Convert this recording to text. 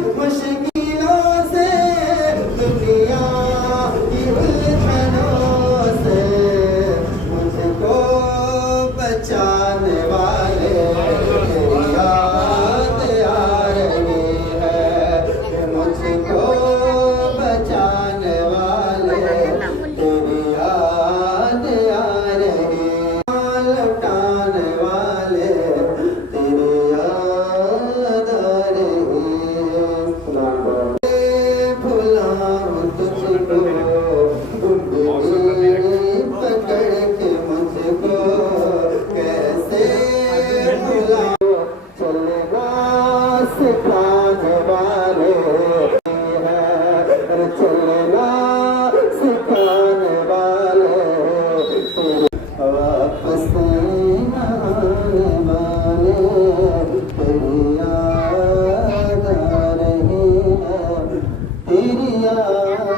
मुश्किलों से दुनिया की उलझनों से मुझको बचाने वाले तेरी याद आ रही है। मुझको बचाने वाले तेरी याद आ रही है। लौटाने वाले तेरी याद आ रही है। भुलाऊं तुझको उंगली पकड़ के मुझको कैसे भुलाऊं। चलना सिखाने वाले है, चलना सिखाने वाले वापस न आने वाले तेरी याद आ रही है, तेरी याद